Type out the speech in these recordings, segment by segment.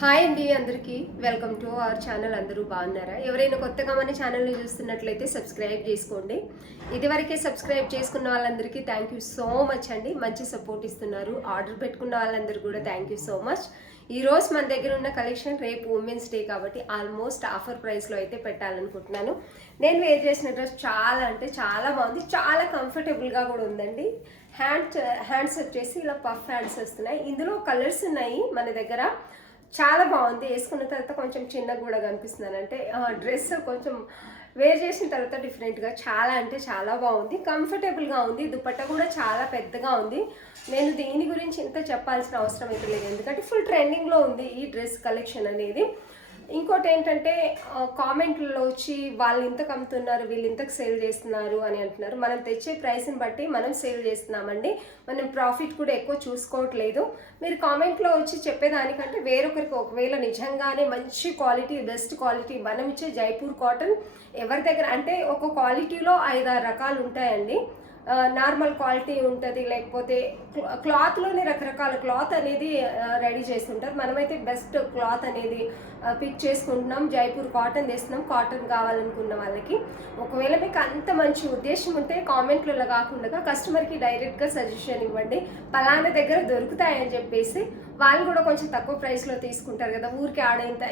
Hi అండి అందరికీ welcome to our channel. అందరూ బాగున్నారా? ఎవరైనా కొత్తగా మన ఛానల్ని చూస్తున్నట్లయితే సబ్స్క్రైబ్ చేసుకోండి. ఇదివరకే సబ్స్క్రైబ్ చేసుకున్న వాళ్ళందరికీ థ్యాంక్ యూ సో మచ్ అండి. మంచి సపోర్ట్ ఇస్తున్నారు. ఆర్డర్ పెట్టుకున్న వాళ్ళందరూ కూడా థ్యాంక్ యూ సో మచ్. ఈరోజు మన దగ్గర ఉన్న కలెక్షన్ రేపు ఉమెన్స్ డే కాబట్టి ఆల్మోస్ట్ ఆఫర్ ప్రైస్లో అయితే పెట్టాలనుకుంటున్నాను. నేను వేర్ చేసిన డ్రెస్ చాలా అంటే చాలా బాగుంది, చాలా కంఫర్టబుల్గా కూడా ఉందండి. హ్యాండ్స్ వచ్చేసి ఇలా పఫ్ హ్యాండ్స్ వస్తున్నాయి. ఇందులో కలర్స్ ఉన్నాయి మన దగ్గర. చాలా బాగుంది. వేసుకున్న తర్వాత కొంచెం చిన్నగా కూడా కనిపిస్తున్నాను. అంటే డ్రెస్ కొంచెం వేర్ చేసిన తర్వాత డిఫరెంట్గా చాలా అంటే చాలా బాగుంది, కంఫర్టబుల్గా ఉంది. దుపట్టా కూడా చాలా పెద్దగా ఉంది. నేను దీని గురించి ఇంత చెప్పాల్సిన అవసరం అయితే లేదు, ఎందుకంటే ఫుల్ ట్రెండింగ్లో ఉంది ఈ డ్రెస్ కలెక్షన్ అనేది. ఇంకోటి ఏంటంటే కామెంట్లలో వచ్చి వాళ్ళు ఇంతకు అమ్ముతున్నారు, వీళ్ళు ఇంతకు సేల్ చేస్తున్నారు అని అంటున్నారు. మనం తెచ్చే ప్రైస్ని బట్టి మనం సేల్ చేస్తున్నామండి. మనం ప్రాఫిట్ కూడా ఎక్కువ చూసుకోవట్లేదు. మీరు కామెంట్లో వచ్చి చెప్పేదానికంటే వేరొకరికి ఒకవేళ నిజంగానే మంచి క్వాలిటీ, బెస్ట్ క్వాలిటీ మనం ఇచ్చే జైపూర్ కాటన్ ఎవరి దగ్గర అంటే ఒక క్వాలిటీలో 5-6 రకాలు ఉంటాయండి. నార్మల్ క్వాలిటీ ఉంటుంది, లేకపోతే క్లాత్లోనే రకరకాల క్లాత్ అనేది రెడీ చేస్తుంటారు. మనమైతే బెస్ట్ క్లాత్ అనేది పిక్ చేసుకుంటున్నాం. జైపూర్ కాటన్ తెస్తున్నాం. కాటన్ కావాలనుకున్న వాళ్ళకి ఒకవేళ మీకు అంత మంచి ఉద్దేశం ఉంటే కామెంట్లలో కాకుండా కస్టమర్కి డైరెక్ట్గా సజెషన్ ఇవ్వండి. పలానా దగ్గర దొరుకుతాయని చెప్పేసి వాళ్ళు కూడా కొంచెం తక్కువ ప్రైస్లో తీసుకుంటారు కదా. ఊరికి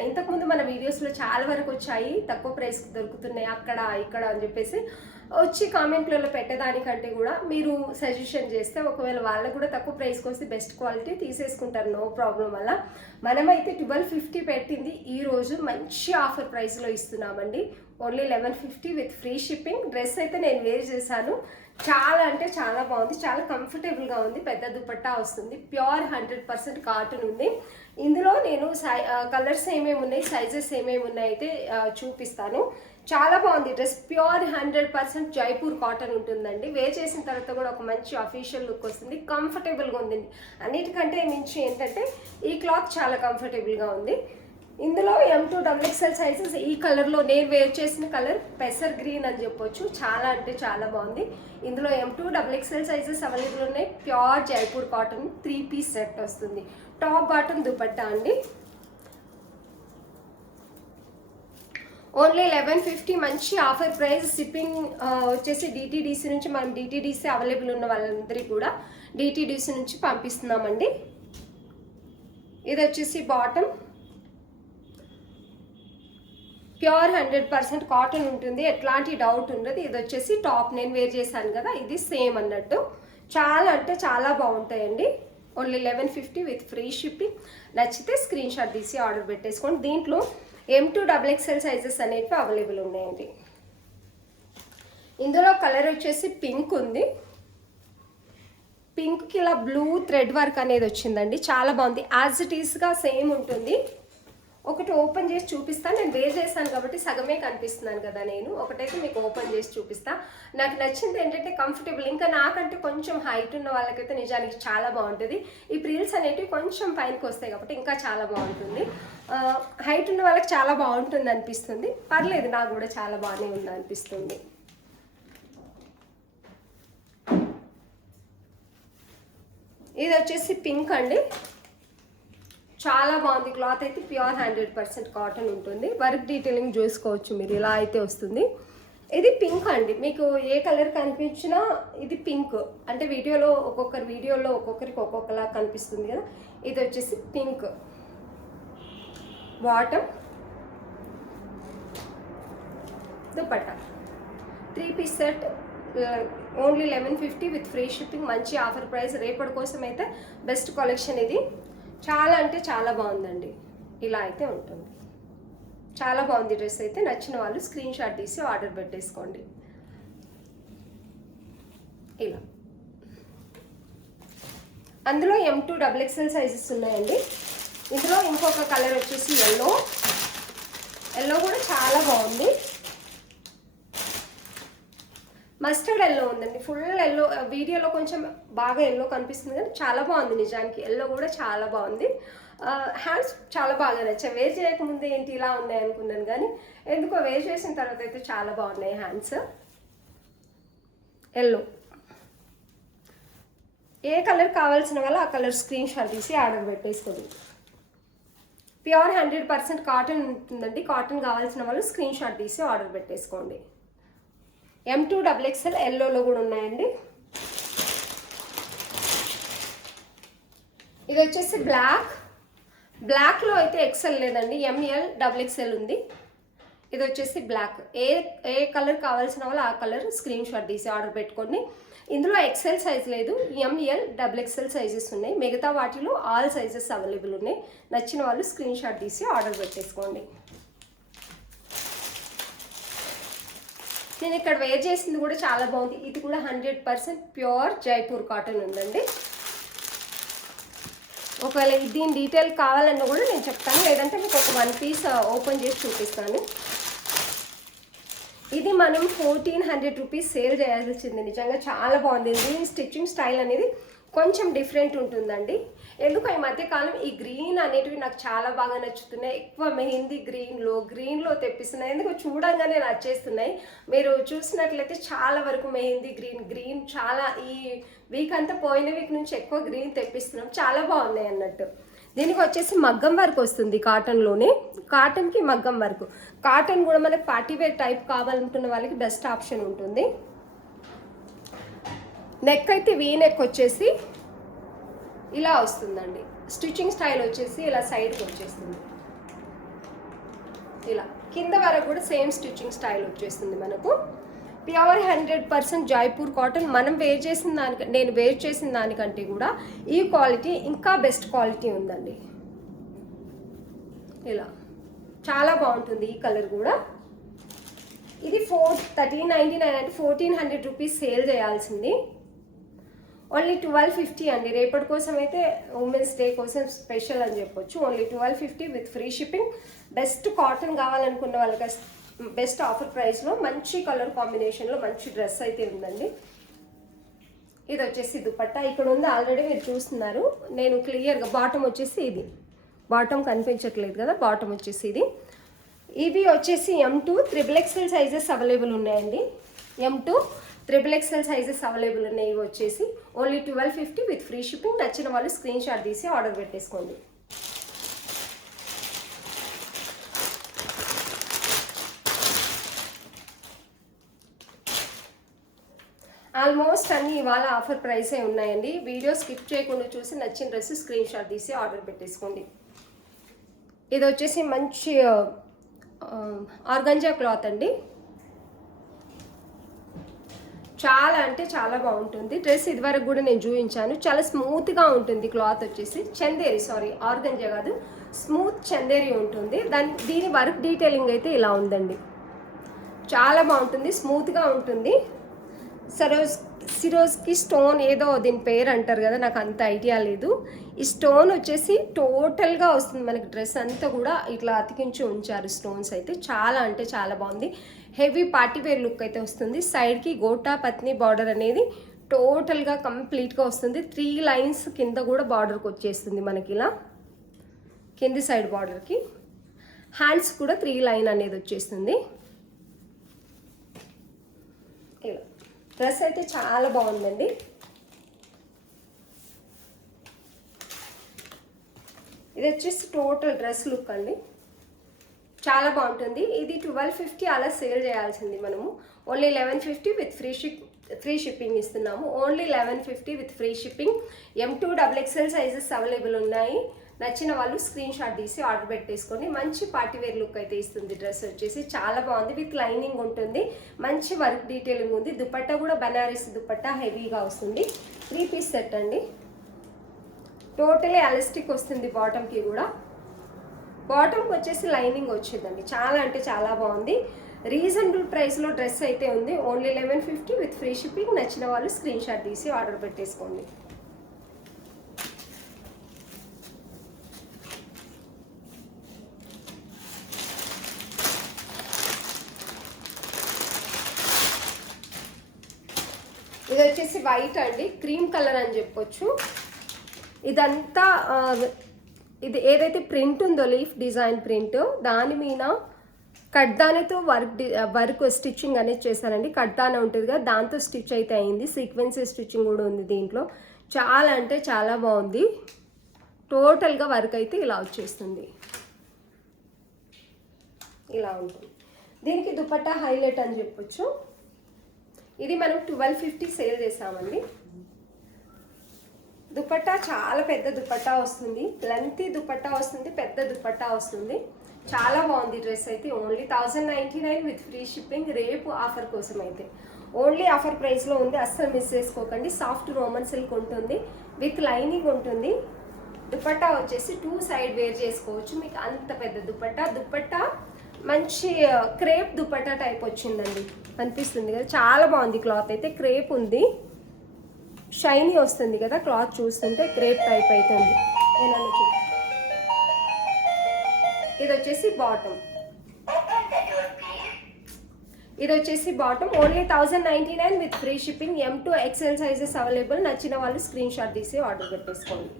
ఇంతకుముందు మన వీడియోస్లో చాలా వరకు వచ్చాయి, తక్కువ ప్రైస్కి దొరుకుతున్నాయి అక్కడ ఇక్కడ అని చెప్పేసి వచ్చి కామెంట్లలో పెట్టేదానికంటే కూడా మీరు సజెషన్ చేస్తే ఒకవేళ వాళ్ళకు కూడా తక్కువ ప్రైస్కి వస్తే బెస్ట్ క్వాలిటీ తీసేసుకుంటారు, నో ప్రాబ్లం. వల్ల మనమైతే 1250 పెట్టింది ఈరోజు మంచి ఆఫర్ ప్రైస్లో ఇస్తున్నామండి. Only 1150 with free shipping. Dress అయితే నేను వేర్ చేశాను. చాలా అంటే చాలా బాగుంది, చాలా కంఫర్టబుల్గా ఉంది. పెద్ద దుపట్టా వస్తుంది, ప్యూర్ 100% కాటన్ ఉంది. ఇందులో నేను కలర్స్ ఏమేమి ఉన్నాయి, సైజెస్ ఏమేమి ఉన్నాయి అయితే చూపిస్తాను. చాలా బాగుంది డ్రెస్. ప్యూర్ 100% జైపూర్ కాటన్ ఉంటుందండి. వేర్ చేసిన తర్వాత కూడా ఒక మంచి అఫీషియల్ లుక్ వస్తుంది, కంఫర్టబుల్గా ఉంది. అన్నిటికంటే మించి ఏంటంటే ఈ క్లాత్ చాలా కంఫర్టబుల్గా ఉంది. ఇందులో M2 XXL సైజెస్. ఈ కలర్లో నేను వేర్ చేసిన కలర్ పెసర్ గ్రీన్ అని చెప్పొచ్చు. చాలా అంటే చాలా బాగుంది. ఇందులో M2 XXL సైజెస్ అవైలబుల్ ఉన్నాయి. Pure Jaipur cotton 3 piece set వస్తుంది. టాప్ బాటమ్ దుపట్టా అండి. ఓన్లీ 1150 మంచి ఆఫర్ ప్రైస్. షిప్పింగ్ వచ్చేసి DTDC నుంచి, మనం DTDC అవైలబుల్ ఉన్న వాళ్ళందరికీ కూడా DTDC నుంచి పంపిస్తున్నామండి. ఇది వచ్చేసి బాటమ్, ప్యూర్ 100% కాటన్ ఉంటుంది, ఎట్లాంటి డౌట్ ఉండదు. ఇది వచ్చేసి టాప్, నేను వేర్ చేశాను కదా, ఇది సేమ్ అన్నట్టు. చాలా అంటే చాలా బాగుంటాయండి. Only 1150 with free shipping. నచ్చితే స్క్రీన్ షాట్ తీసి ఆర్డర్ పెట్టేసుకోండి. దీంట్లో M2 XXL సైజెస్ అనేవి అవైలబుల్ ఉన్నాయండి. ఇందులో కలర్ వచ్చేసి పింక్ ఉంది. పింక్కి ఇలా బ్లూ థ్రెడ్ వర్క్ అనేది వచ్చిందండి. చాలా బాగుంది. యాజ్ ఇట్ ఈస్గా సేమ్ ఉంటుంది. ఒకటి ఓపెన్ చేసి చూపిస్తాను. నేను వేర్ చేశాను కాబట్టి సగమే కనిపిస్తున్నాను కదా. నేను ఒకటైతే మీకు ఓపెన్ చేసి చూపిస్తా. నాకు నచ్చింది ఏంటంటే కంఫర్టబుల్. ఇంకా నాకంటే కొంచెం హైట్ ఉన్న వాళ్ళకైతే నిజానికి చాలా బాగుంటుంది. ఈ ప్రిల్స్ అనేటివి కొంచెం పైనకి వస్తాయి కాబట్టి ఇంకా చాలా బాగుంటుంది. హైట్ ఉన్న వాళ్ళకి చాలా బాగుంటుంది అనిపిస్తుంది. పర్లేదు, నాకు కూడా చాలా బాగానే ఉంది అనిపిస్తుంది. ఇది వచ్చేసి పింక్ అండి. చాలా బాగుంది. క్లాత్ అయితే ప్యూర్ 100% కాటన్ ఉంటుంది. వర్క్ డీటెయిలింగ్ చూసుకోవచ్చు మీరు. ఇలా అయితే వస్తుంది. ఇది పింక్ అండి. మీకు ఏ కలర్ కనిపించినా ఇది పింక్. అంటే వీడియోలో ఒక్కొక్కరికి ఒక్కొక్కలా కనిపిస్తుంది కదా. ఇది వచ్చేసి pink. Bottom, dupatta 3 piece set. Only 1150 with free shipping. మంచి ఆఫర్ ప్రైస్. రేపటి కోసం అయితే బెస్ట్ కలెక్షన్ ఇది. చాలా అంటే చాలా బాగుందండి. ఇలా అయితే ఉంటుంది. చాలా బాగుంది డ్రెస్ అయితే. నచ్చిన వాళ్ళు స్క్రీన్ షాట్ తీసి ఆర్డర్ పెట్టేసుకోండి. ఇలా అందులో M2 XXL సైజెస్ ఉన్నాయండి. ఇందులో ఇంకొక కలర్ వచ్చేసి ఎల్లో కూడా చాలా బాగుంది. మస్టర్డ్ ఎల్లో ఉందండి. Full yellow. వీడియోలో కొంచెం బాగా ఎల్లో కనిపిస్తుంది కానీ చాలా బాగుంది నిజానికి. ఎల్లో కూడా చాలా బాగుంది. హ్యాండ్స్ చాలా బాగా నచ్చాయి. వేర్ చేయకముందు ఏంటి ఇలా ఉన్నాయి అనుకున్నాను కానీ ఎందుకో వేర్ చేసిన తర్వాత అయితే చాలా బాగున్నాయి హ్యాండ్స్. ఎల్లో. ఏ కలర్ కావాల్సిన వాళ్ళు ఆ కలర్ స్క్రీన్ షాట్ తీసి ఆర్డర్ పెట్టేసుకోండి. ప్యూర్ 100% కాటన్ ఉంటుందండి. కాటన్ కావాల్సిన వాళ్ళు స్క్రీన్ షాట్ తీసి ఆర్డర్ పెట్టేసుకోండి. M2 XXL ఎల్లోలో కూడా ఉన్నాయండి. ఇది వచ్చేసి బ్లాక్లో అయితే ఎక్సెల్ లేదండి, ML XXL ఉంది. ఇది వచ్చేసి బ్లాక్. ఏ కలర్ కావాల్సిన వాళ్ళు ఆ కలర్ స్క్రీన్ షాట్ తీసి ఆర్డర్ పెట్టుకోండి. ఇందులో ఎక్సెల్ సైజ్ లేదు, ML XXL సైజెస్ ఉన్నాయి. మిగతా వాటిలో ఆల్ సైజెస్ అవైలబుల్ ఉన్నాయి. నచ్చిన వాళ్ళు స్క్రీన్ షాట్ తీసి ఆర్డర్ పెట్టేసుకోండి. నేను ఇక్కడ వేర్ చేసింది కూడా చాలా బాగుంది. ఇది కూడా 100% ప్యూర్ జైపూర్ కాటన్ ఉందండి. ఒకవేళ దీని డీటెయిల్ కావాలన్నా కూడా నేను చెప్తాను, లేదంటే మీకు ఒక 1 పీస్ ఓపెన్ చేసి చూపిస్తాను. ఇది మనం 1400 రూపీస్ సేల్ చేయాల్సింది. నిజంగా చాలా బాగుంది. దీని స్టిచ్చింగ్ స్టైల్ అనేది కొంచెం డిఫరెంట్ ఉంటుందండి. ఎందుకు ఈ మధ్యకాలం ఈ గ్రీన్ అనేటివి నాకు చాలా బాగా నచ్చుతున్నాయి. ఎక్కువ మెహందీ గ్రీన్లో తెప్పిస్తున్నాయి. ఎందుకు చూడంగానే నచ్చేస్తున్నాయి. మీరు చూసినట్లయితే చాలా వరకు మెహందీ గ్రీన్ చాలా ఈ వీక్ అంతా పోయిన వీక్ నుంచి ఎక్కువ గ్రీన్ తెప్పిస్తున్నాం. చాలా బాగున్నాయి అన్నట్టు. దీనికి వచ్చేసి మగ్గం వర్క్ వస్తుంది కాటన్లోనే. కాటన్కి మగ్గం వర్క్. కాటన్ కూడా మనకి పార్టీవేర్ టైప్ కావాలనుకున్న వాళ్ళకి బెస్ట్ ఆప్షన్ ఉంటుంది. నెక్ అయితే వీ నెక్ వచ్చేసి ఇలా వస్తుందండి. స్టిచ్చింగ్ స్టైల్ వచ్చేసి ఇలా సైడ్కి వచ్చేస్తుంది. ఇలా కింద వరకు కూడా సేమ్ స్టిచ్చింగ్ స్టైల్ వచ్చేస్తుంది మనకు. Pure 100% Jaipur cotton. నేను వేర్ చేసిన దానికంటే కూడా ఈ క్వాలిటీ ఇంకా బెస్ట్ క్వాలిటీ ఉందండి. ఇలా చాలా బాగుంటుంది. ఈ కలర్ కూడా. ఇది 1399 అంటే 1400 రూపీస్ సేల్ చేయాల్సింది. ఓన్లీ 1250 అండి. రేపటి కోసం అయితే ఉమెన్స్ డే కోసం స్పెషల్ అని చెప్పొచ్చు. Only 1250 with free shipping. Best cotton కావాలనుకున్న వాళ్ళకి బెస్ట్ ఆఫర్ ప్రైస్లో మంచి కలర్ కాంబినేషన్లో మంచి డ్రెస్ అయితే ఉందండి. ఇది వచ్చేసి దుపట్టా ఇక్కడ ఉంది ఆల్రెడీ మీరు చూస్తున్నారు. నేను క్లియర్గా బాటమ్ వచ్చేసి ఇది. బాటమ్ కనిపించట్లేదు కదా, బాటమ్ వచ్చేసి ఇది. ఇవి వచ్చేసి M2 XXL సైజెస్ అవైలబుల్ ఉన్నాయండి. M2 XXL సైజెస్ అవైలబుల్ ఉన్నాయి. ఇవి వచ్చేసి ఓన్లీ 1250 విత్ ఫ్రీ షిప్పింగ్. నచ్చిన వాళ్ళు స్క్రీన్ షాట్ తీసి ఆర్డర్ పెట్టేసుకోండి. ఆల్మోస్ట్ అన్ని ఇవాళ ఆఫర్ ప్రైసే ఉన్నాయండి. వీడియో స్కిప్ చేయకుండా చూసి నచ్చిన డ్రెస్ స్క్రీన్ షాట్ తీసి ఆర్డర్ పెట్టేసుకోండి. ఇది వచ్చేసి మంచి ఆర్గంజా క్లాత్ అండి. చాలా అంటే చాలా బాగుంటుంది డ్రెస్. ఇదివరకు కూడా నేను చూపించాను. చాలా స్మూత్గా ఉంటుంది క్లాత్ వచ్చేసి. ఆర్గంజా కాదు, స్మూత్ చందేరి ఉంటుంది. దీని వర్క్ డీటెయిలింగ్ అయితే ఇలా ఉందండి. చాలా బాగుంటుంది, స్మూత్గా ఉంటుంది. సిరోజ్కి స్టోన్ ఏదో దీని పేరు అంటారు కదా, నాకు అంత ఐడియా లేదు. ఈ స్టోన్ వచ్చేసి టోటల్గా వస్తుంది మనకి. డ్రెస్ అంతా కూడా ఇట్లా అతికించి ఉంచారు స్టోన్స్ అయితే. చాలా అంటే చాలా బాగుంది. హెవీ పార్టీవేర్ లుక్ అయితే వస్తుంది. సైడ్కి గోటా పత్ని బార్డర్ అనేది టోటల్గా కంప్లీట్గా వస్తుంది. 3 లైన్స్ కింద కూడా బార్డర్కి వచ్చేస్తుంది మనకి ఇలా కింది సైడ్ బార్డర్కి. హ్యాండ్స్ కూడా 3 లైన్ అనేది వచ్చేస్తుంది. ఇలా డ్రెస్ అయితే చాలా బాగుందండి. ఇది వచ్చేసి టోటల్ డ్రెస్ లుక్ అండి. చాలా బాగుంటుంది. ఇది 1250 అలా సేల్ చేయాల్సింది మనము. ఓన్లీ 1150 విత్ ఫ్రీ షిప్పింగ్ ఇస్తున్నాము. Only 1150 with free shipping. M2 XXL sizes available ఉన్నాయి. నచ్చిన వాళ్ళు స్క్రీన్ షాట్ తీసి ఆర్డర్ పెట్టేసుకొని మంచి పార్టీవేర్ లుక్ అయితే ఇస్తుంది. డ్రెస్ వచ్చేసి చాలా బాగుంది. విత్ లైనింగ్ ఉంటుంది. మంచి వర్క్ డీటెయిలింగ్ ఉంది. దుపట్టా కూడా బనారసి దుపట్టా హెవీగా వస్తుంది. 3 పీస్ సెట్ అండి. టోటలీ ఎలాస్టిక్ వస్తుంది బాటమ్కి కూడా. బాటమ్కి వచ్చేసి లైనింగ్ వచ్చిందండి. చాలా అంటే చాలా బాగుంది. రీజనబుల్ ప్రైస్లో డ్రెస్ అయితే ఉంది. Only 1150 with free shipping. నచ్చిన వాళ్ళు స్క్రీన్ షాట్ తీసి ఆర్డర్ పెట్టేసుకోండి. ఇది వచ్చేసి వైట్ అండి, క్రీమ్ కలర్ అని చెప్పొచ్చు. ఇదంతా ఇది ఏదైతే ప్రింట్ ఉందో లీఫ్ డిజైన్ ప్రింట్, దాని మీద కడ్దానితో వర్క్ స్టిచ్చింగ్ అనేది చేశానండి. కడ్దాన ఉంటుంది కదా, దాంతో స్టిచ్ అయితే అయింది. సీక్వెన్స్ స్టిచ్చింగ్ కూడా ఉంది దీంట్లో. చాలా అంటే చాలా బాగుంది. టోటల్గా వర్క్ అయితే ఇలా వచ్చేస్తుంది. ఇలా ఉంటుంది. దీనికి దుపట్టా హైలైట్ అని చెప్పొచ్చు. ఇది మనం 1250 సేల్ చేసామండి. దుపట్టా చాలా పెద్ద దుపట్టా వస్తుంది, లెంతీ దుపట్టా వస్తుంది, పెద్ద దుపట్టా వస్తుంది. చాలా బాగుంది డ్రెస్ అయితే. Only 1099 with free shipping. రేపు ఆఫర్ కోసం అయితే ఓన్లీ ఆఫర్ ప్రైస్లో ఉంది, అస్సలు మిస్ చేసుకోకండి. సాఫ్ట్ రోమన్ సిల్క్ ఉంటుంది, విత్ లైనింగ్ ఉంటుంది. దుపట్టా వచ్చేసి 2 సైడ్ వేర్ చేసుకోవచ్చు. మీకు అంత పెద్ద దుపట్టా మంచి క్రేప్ దుపట్టా టైప్ వచ్చిందండి, అనిపిస్తుంది కదా. చాలా బాగుంది క్లాత్ అయితే. క్రేప్ ఉంది, షైనీ వస్తుంది కదా క్లాత్ చూస్తుంటే. క్రేప్ టైప్ అవుతుంది. ఇది వచ్చేసి bottom. Only 1099 with free shipping. M to XL sizes available. నచ్చిన వాళ్ళు స్క్రీన్ షాట్ తీసి ఆర్డర్ పెట్టేసుకోండి.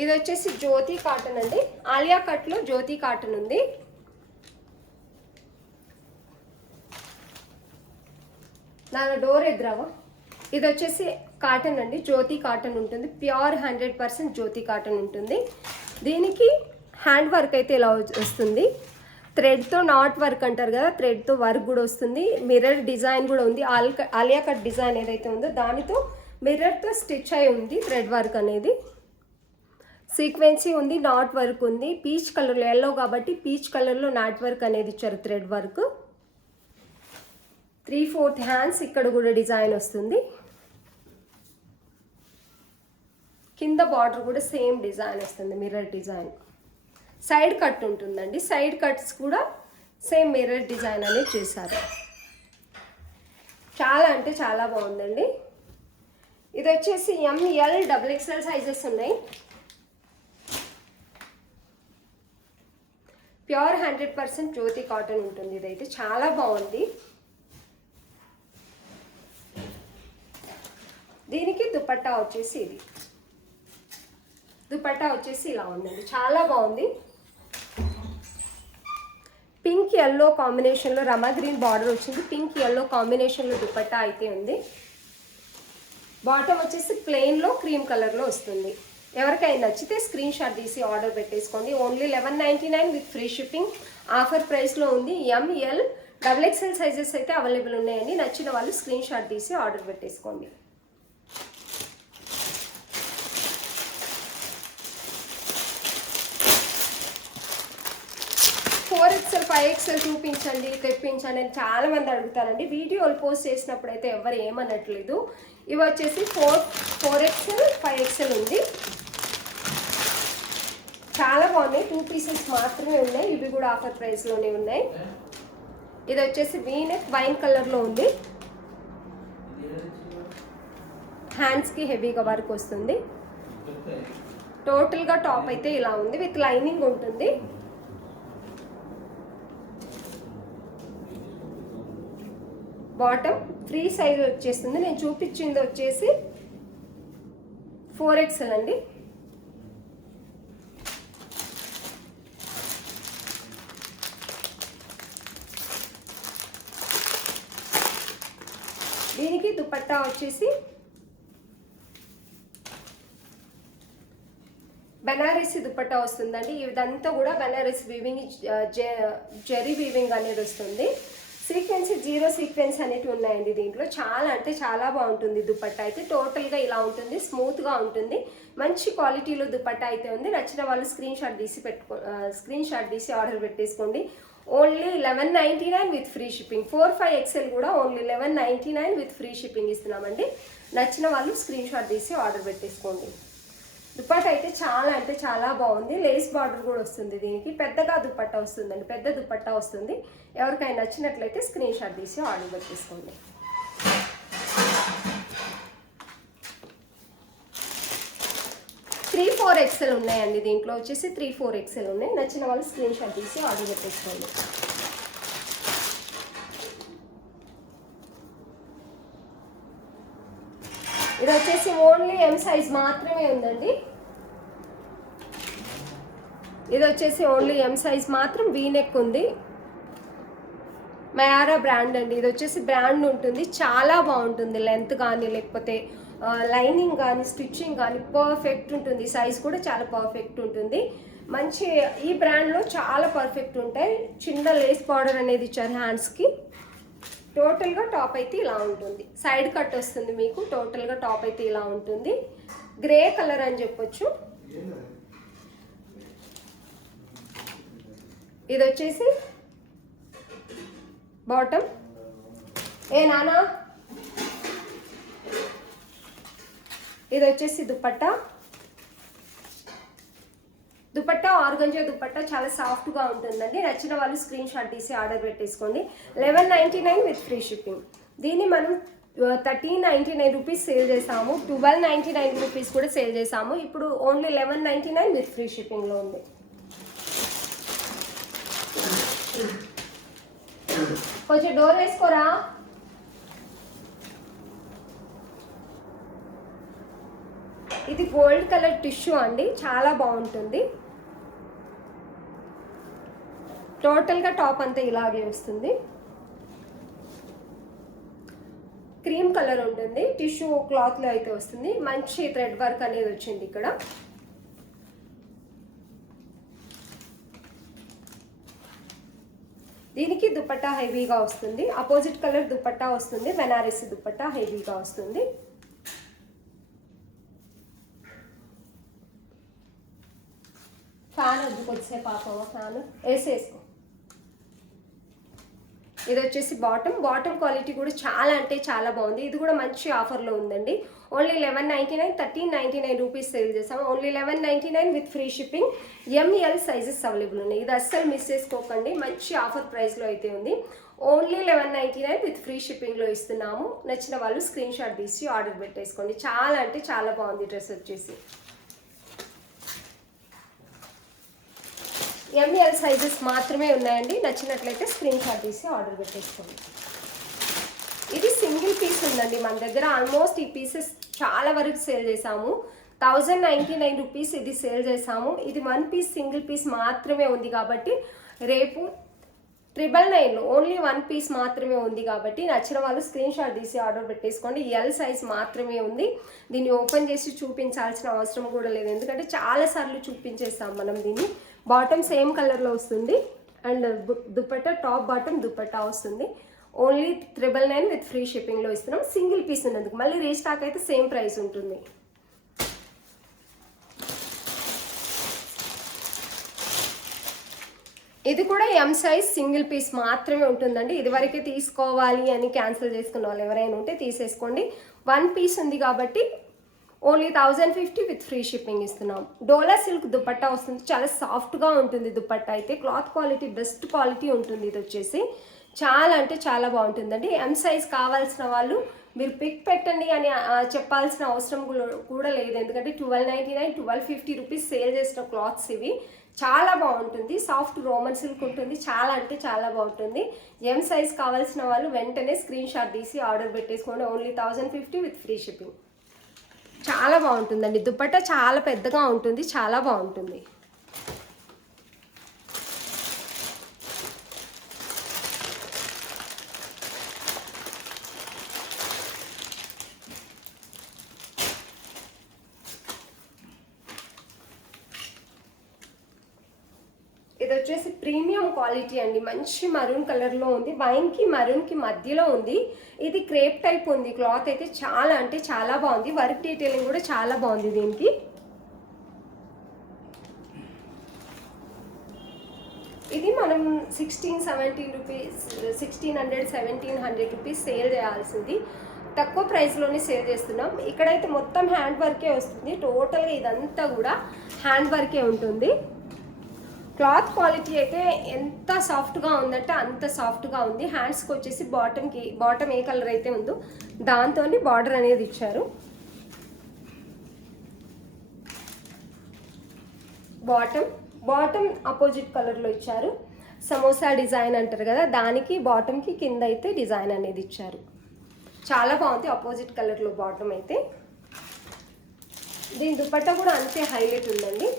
ఇది వచ్చేసి జ్యోతి కాటన్ అండి. ఆలియా కట్లో జ్యోతి కాటన్ ఉంది. నా డోర్ ఎదురావా. ఇది వచ్చేసి కాటన్ అండి, జ్యోతి కాటన్ ఉంటుంది. ప్యూర్ 100% జ్యోతి కాటన్ ఉంటుంది. దీనికి హ్యాండ్ వర్క్ అయితే ఇలా వస్తుంది. థ్రెడ్తో నాట్ వర్క్ అంటారు కదా, థ్రెడ్తో వర్క్ కూడా వస్తుంది. మిర్రర్ డిజైన్ కూడా ఉంది. ఆలియా కట్ డిజైన్ ఏదైతే ఉందో దానితో మిర్రర్తో స్టిచ్ అయి ఉంది థ్రెడ్ వర్క్ అనేది. సీక్వెన్సీ ఉంది, నాట్ వర్క్ ఉంది. పీచ్ కలర్లో, ఎల్లో కాబట్టి పీచ్ కలర్లో నాట్ వర్క్ అనేది ఇచ్చారు, థ్రెడ్ వర్క్. 3/4 హ్యాండ్స్ ఇక్కడ కూడా డిజైన్ వస్తుంది. కింద బార్డర్ కూడా సేమ్ డిజైన్ వస్తుంది, మిర్రర్ డిజైన్. సైడ్ కట్ ఉంటుందండి, సైడ్ కట్స్ కూడా సేమ్ మిర్రర్ డిజైన్ అనేది చేశారు. చాలా అంటే చాలా బాగుందండి. ఇది వచ్చేసి ML XXL సైజెస్ ఉన్నాయి. ప్యూర్ 100% జ్యోతి కాటన్ ఉంటుంది. ఇదైతే చాలా బాగుంది. దీనికి దుపట్టా వచ్చేసి ఇలా ఉందండి, చాలా బాగుంది. పింక్ ఎల్లో కాంబినేషన్లో రమా గ్రీన్ బార్డర్ వచ్చింది. పింక్ ఎల్లో కాంబినేషన్లో దుపట్టా అయితే ఉంది. బాటమ్ వచ్చేసి ప్లెయిన్లో క్రీమ్ కలర్లో వస్తుంది. ఎవరికైనా నచ్చితే స్క్రీన్ షాట్ తీసి ఆర్డర్ పెట్టేసుకోండి. Only 1199 with free shipping. Offer ప్రైస్లో ఉంది. ML XXL సైజెస్ అయితే అవైలబుల్ ఉన్నాయండి. నచ్చిన వాళ్ళు స్క్రీన్ షాట్ తీసి ఆర్డర్ పెట్టేసుకోండి. ఫోర్ XL 5XL చూపించండి, తెప్పించండి అని చాలా మంది అడుగుతారండి. వీడియోలు పోస్ట్ చేసినప్పుడు అయితే ఎవరు ఏమనట్లేదు. ఇవి వచ్చేసి 4XL 5XL ఉంది. చాలా బాగున్నాయి. 2 పీసెస్ మాత్రమే ఉన్నాయి. ఇవి కూడా ఆఫర్ ప్రైస్లోనే ఉన్నాయి. ఇది వచ్చేసి వీనెక్ వైన్ కలర్లో ఉంది. హ్యాండ్స్కి హెవీగా వర్క్ వస్తుంది. టోటల్గా టాప్ అయితే ఇలా ఉంది, విత్ లైనింగ్ ఉంటుంది. బాటమ్ ఫ్రీ సైజ్ వచ్చేస్తుంది. నేను చూపించింది వచ్చేసి 4XL అండి. దీనికి దుపట్టా వచ్చేసి బెనారసి దుపట్టా వస్తుందండి. ఇదంతా కూడా బెనారసి వీవింగ్, జెరీ వీవింగ్ అనేది వస్తుంది. సీక్వెన్స్ 0 సీక్వెన్స్ అనేటివి ఉన్నాయండి దీంట్లో. చాలా అంటే చాలా బాగుంటుంది దుపట్టా అయితే. టోటల్గా ఇలా ఉంటుంది, స్మూత్గా ఉంటుంది. మంచి క్వాలిటీలో దుపట్టా అయితే ఉంది. నచ్చిన వాళ్ళు స్క్రీన్ షాట్ తీసి ఆర్డర్ పెట్టేసుకోండి. Only 1199 with free shipping. 4, 5XL కూడా ఓన్లీ 1199 విత్ ఫ్రీ షిప్పింగ్ ఇస్తున్నామండి. నచ్చిన వాళ్ళు స్క్రీన్ షాట్ తీసి ఆర్డర్ పెట్టేసుకోండి. దుపట్టా అయితే చాలా అంటే చాలా బాగుంది. లేస్ బార్డర్ కూడా వస్తుంది. దీనికి పెద్దగా దుపట్టా వస్తుందండి, పెద్ద దుపట్టా వస్తుంది. ఎవరికైనా నచ్చినట్లయితే స్క్రీన్ షాట్ తీసి ఆర్డర్ పెట్టేసుకోండి. 3, 4XL ఉన్నాయండి. దీంట్లో వచ్చేసి 3, 4XL ఉన్నాయి. నచ్చిన వాళ్ళు స్క్రీన్ షాట్ తీసి ఆర్డర్ పెట్టేసుకోండి. ఇది వచ్చేసి ఓన్లీ M సైజ్ మాత్రమే ఉందండి. ఇది వచ్చేసి ఓన్లీ M సైజ్ మాత్రం, వీనెక్ ఉంది. మయారా బ్రాండ్ అండి. ఇది వచ్చేసి బ్రాండ్ ఉంటుంది, చాలా బాగుంటుంది. లెంత్ కానీ లేకపోతే లైనింగ్ కానీ స్టిచ్చింగ్ కానీ పర్ఫెక్ట్ ఉంటుంది. సైజ్ కూడా చాలా పర్ఫెక్ట్ ఉంటుంది. మంచి ఈ బ్రాండ్లో చాలా పర్ఫెక్ట్ ఉంటాయి. చిన్న లేస్ బార్డర్ అనేది ఇచ్చారు హ్యాండ్స్కి. టోటల్గా టాప్ అయితే ఇలా ఉంటుంది. సైడ్ కట్ వస్తుంది మీకు. టోటల్గా టాప్ అయితే ఇలా ఉంటుంది. గ్రే కలర్ అని చెప్పొచ్చు. ఇది వచ్చేసి బాటమ్. ఏ నానా, ఇది వచ్చేసి దుపట్టా. దుపట్టా ఆర్గంజా దుపట్టా చాలా సాఫ్ట్గా ఉంటుందండి. నచ్చిన వాళ్ళు స్క్రీన్ షాట్ తీసి ఆర్డర్ పెట్టేసుకోండి. 1199 విత్ ఫ్రీ షిప్పింగ్. దీన్ని మనం 1399 రూపీస్ సేల్ చేసాము. 1299 రూపీస్ కూడా సేల్ చేసాము. ఇప్పుడు ఓన్లీ 1199 విత్ ఫ్రీ షిప్పింగ్లో ఉంది. కొంచెం డోర్ వేసుకోరా. ఇది గోల్డ్ కలర్ టిష్యూ అండి, చాలా బాగుంటుంది. టోటల్గా టాప్ అంతా ఇలాగే వస్తుంది. క్రీమ్ కలర్ ఉంటుంది. టిష్యూ క్లాత్లో అయితే వస్తుంది. మంచి థ్రెడ్ వర్క్ అనేది వచ్చింది ఇక్కడ. దీనికి దుపట్టా హెవీగా వస్తుంది. అపోజిట్ కలర్ దుపట్టా వస్తుంది. బెనారసి దుపట్టా హెవీగా వస్తుంది. ఫ్యాన్ వద్దు కొద్దిసేపు పాపమా, ఫ్యాన్ వేసేసుకో. ఇది వచ్చేసి బాటమ్ క్వాలిటీ కూడా చాలా అంటే చాలా బాగుంది. ఇది కూడా మంచి ఆఫర్లో ఉందండి. ఓన్లీ 1199, 1399 రూపీస్ సేల్ చేసాము. Only 1199 with free shipping. ML sizes available ఉన్నాయి. ఇది అస్సలు మిస్ చేసుకోకండి. మంచి ఆఫర్ ప్రైస్లో అయితే ఉంది. ఓన్లీ 1199 విత్ ఫ్రీ షిప్పింగ్లో ఇస్తున్నాము. నచ్చిన వాళ్ళు స్క్రీన్ షాట్ తీసి ఆర్డర్ పెట్టేసుకోండి. చాలా అంటే చాలా బాగుంది డ్రెస్ వచ్చేసి. ఎంఎల్ సైజెస్ మాత్రమే ఉన్నాయండి. నచ్చినట్లయితే స్క్రీన్ షాట్ తీసి ఆర్డర్ పెట్టేసుకోండి. ఇది సింగిల్ పీస్ ఉందండి మన దగ్గర. ఆల్మోస్ట్ ఈ పీసెస్ చాలా వరకు సేల్ చేసాము. 1099 రూపీస్ ఇది సేల్ చేసాము. ఇది 1 పీస్ సింగిల్ పీస్ మాత్రమే ఉంది కాబట్టి రేపు 999లో ఓన్లీ 1 పీస్ మాత్రమే ఉంది కాబట్టి నచ్చిన వాళ్ళు స్క్రీన్ షాట్ తీసి ఆర్డర్ పెట్టేసుకోండి. ఎల్ సైజ్ మాత్రమే ఉంది. దీన్ని ఓపెన్ చేసి చూపించాల్సిన అవసరం కూడా లేదు, ఎందుకంటే చాలాసార్లు చూపించేస్తాం మనం దీన్ని. బాటమ్ సేమ్ కలర్లో వస్తుంది and dupatta top bottom dupatta వస్తుంది. ఓన్లీ 999 విత్ ఫ్రీ షిప్పింగ్లో ఇస్తున్నాం. సింగిల్ పీస్ ఉన్నందుకు మళ్ళీ రీస్టాక్ అయితే సేమ్ ప్రైస్ ఉంటుంది. ఇది కూడా ఎం సైజ్ సింగిల్ పీస్ మాత్రమే ఉంటుందండి. ఇదివరకే తీసుకోవాలి అని క్యాన్సిల్ చేసుకున్న వాళ్ళు ఎవరైనా ఉంటే తీసేసుకోండి. 1 పీస్ ఉంది కాబట్టి ఓన్లీ 1050 విత్ ఫ్రీ షిప్పింగ్ ఇస్తున్నాం. డోలా సిల్క్ దుపట్టా వస్తుంది. చాలా సాఫ్ట్గా ఉంటుంది దుపట్టా అయితే. క్లాత్ క్వాలిటీ బెస్ట్ క్వాలిటీ ఉంటుంది. ఇది వచ్చేసి చాలా అంటే చాలా బాగుంటుందండి. ఎం సైజ్ కావాల్సిన వాళ్ళు మీరు పిక్ పెట్టండి అని చెప్పాల్సిన అవసరం కూడా లేదు, ఎందుకంటే 1299, 1250 రూపీస్ సేల్ చేసిన క్లాత్స్ ఇవి. చాలా బాగుంటుంది. సాఫ్ట్ రోమన్ సిల్క్ ఉంటుంది. చాలా అంటే చాలా బాగుంటుంది. ఎం సైజ్ కావాల్సిన వాళ్ళు వెంటనే స్క్రీన్ షాట్ తీసి ఆర్డర్ పెట్టేసుకోండి. Only 1050 with free shipping. చాలా బాగుంటుందండి. దుపట్టా చాలా పెద్దగా ఉంటుంది, చాలా బాగుంటుంది. ఇది వచ్చేసి ప్రీమియం క్వాలిటీ అండి. మంచి మరూన్ కలర్లో ఉంది. వైన్కి మరూన్కి మధ్యలో ఉంది. ఇది క్రేప్ టైప్ ఉంది. క్లాత్ అయితే చాలా అంటే చాలా బాగుంది. వర్క్ డీటెయిలింగ్ కూడా చాలా బాగుంది దీనికి. ఇది మనం 1617 రూపీస్, 1600, 1700 రూపీస్ సేల్ చేయాల్సింది. తక్కువ ప్రైస్లోనే సేల్ చేస్తున్నాం. ఇక్కడైతే మొత్తం హ్యాండ్ వర్కే వస్తుంది. టోటల్గా ఇదంతా కూడా హ్యాండ్ వర్కే ఉంటుంది. క్లాత్ క్వాలిటీ అయితే ఎంత సాఫ్ట్గా ఉందంటే అంత సాఫ్ట్గా ఉంది. హ్యాండ్స్కి వచ్చేసి బాటమ్ ఏ కలర్ అయితే ఉందో దాంతో బార్డర్ అనేది ఇచ్చారు. బాటమ్ అపోజిట్ కలర్లో ఇచ్చారు. సమోసా డిజైన్ అంటారు కదా, దానికి బాటమ్కి కింద అయితే డిజైన్ అనేది ఇచ్చారు. చాలా బాగుంది అపోజిట్ కలర్లో బాటమ్ అయితే. దీని దుపట్టా కూడా అంతే హైలైట్ ఉందండి.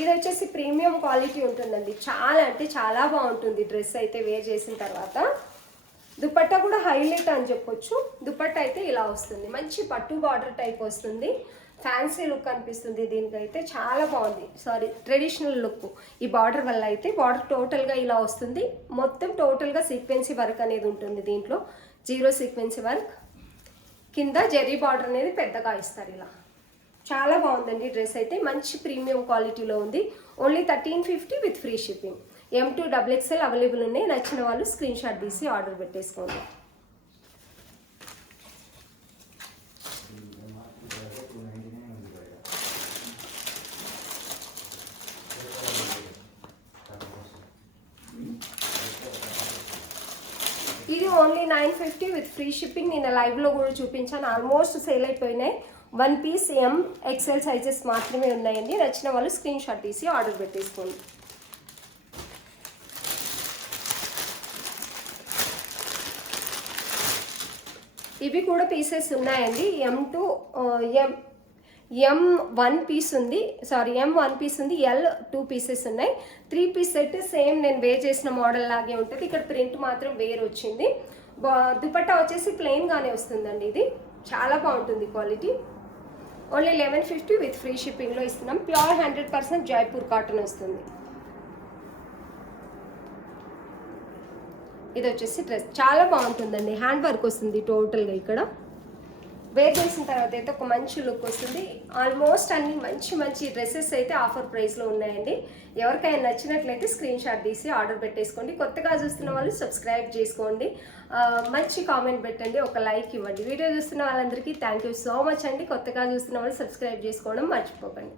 ఇది వచ్చేసి ప్రీమియం క్వాలిటీ ఉంటుందండి, చాలా అంటే చాలా బాగుంటుంది డ్రెస్ అయితే వేర్ చేసిన తర్వాత. దుపట్టా కూడా హైలైట్ అని చెప్పొచ్చు. దుపట్టా అయితే ఇలా వస్తుంది, మంచి పట్టు బార్డర్ టైప్ వస్తుంది, ఫ్యాన్సీ లుక్ అనిపిస్తుంది దీనికైతే, చాలా బాగుంది. ట్రెడిషనల్ లుక్ ఈ బార్డర్ వల్ల అయితే. బార్డర్ టోటల్గా ఇలా వస్తుంది, మొత్తం టోటల్గా సీక్వెన్సీ వర్క్ అనేది ఉంటుంది దీంట్లో, 0 సీక్వెన్సీ వర్క్. కింద జెర్రీ బార్డర్ అనేది పెద్దగా ఇస్తారు ఇలా. చాలా బాగుందండి డ్రెస్ అయితే, మంచి ప్రీమియం క్వాలిటీలో ఉంది. Only 1350 with free shipping. M2 XXL available ఉన్నాయి. నచ్చిన వాళ్ళు స్క్రీన్ షాట్ తీసి ఆర్డర్ పెట్టేసుకోండి. ఇది ఓన్లీ 950 విత్ ఫ్రీ షిప్పింగ్. నేను లైవ్లో కూడా చూపించాను, ఆల్మోస్ట్ సేల్ అయిపోయినాయి. 1 పీస్ M XL సైజెస్ మాత్రమే ఉన్నాయండి. నచ్చిన వాళ్ళు స్క్రీన్ షాట్ తీసి ఆర్డర్ పెట్టేసుకోండి. ఇవి కూడా పీసెస్ ఉన్నాయండి. M1 పీస్ ఉంది, M1 పీస్ ఉంది, L 2 పీసెస్ ఉన్నాయి. 3 పీస్ సెట్ సేమ్ నేను వేర్ చేసిన మోడల్ లాగే ఉంటుంది. ఇక్కడ ప్రింట్ మాత్రం వేర్ వచ్చింది. దుపట్టా వచ్చేసి ప్లెయిన్గానే వస్తుందండి. ఇది చాలా బాగుంటుంది క్వాలిటీ. ఓన్లీ 1150 విత్ ఫ్రీ షిప్పింగ్లో ఇస్తున్నాం. ప్యూర్ 100% జైపూర్ కాటన్ వస్తుంది. ఇది వచ్చేసి డ్రెస్ చాలా బాగుంటుందండి, హ్యాండ్ వర్క్ వస్తుంది టోటల్గా. ఇక్కడ వేర్ చేసిన తర్వాత అయితే ఒక మంచి లుక్ వస్తుంది. ఆల్మోస్ట్ అన్ని మంచి మంచి డ్రెస్సెస్ అయితే ఆఫర్ ప్రైస్లో ఉన్నాయండి. ఎవరికైనా నచ్చినట్లయితే స్క్రీన్ షాట్ తీసి ఆర్డర్ పెట్టేసుకోండి. కొత్తగా చూస్తున్న వాళ్ళు సబ్స్క్రైబ్ చేసుకోండి, మంచి కామెంట్ పెట్టండి, ఒక లైక్ ఇవ్వండి. వీడియో చూస్తున్న వాళ్ళందరికీ థ్యాంక్ యూ సో మచ్ అండి. కొత్తగా చూస్తున్న వాళ్ళు సబ్స్క్రైబ్ చేసుకోవడం మర్చిపోకండి.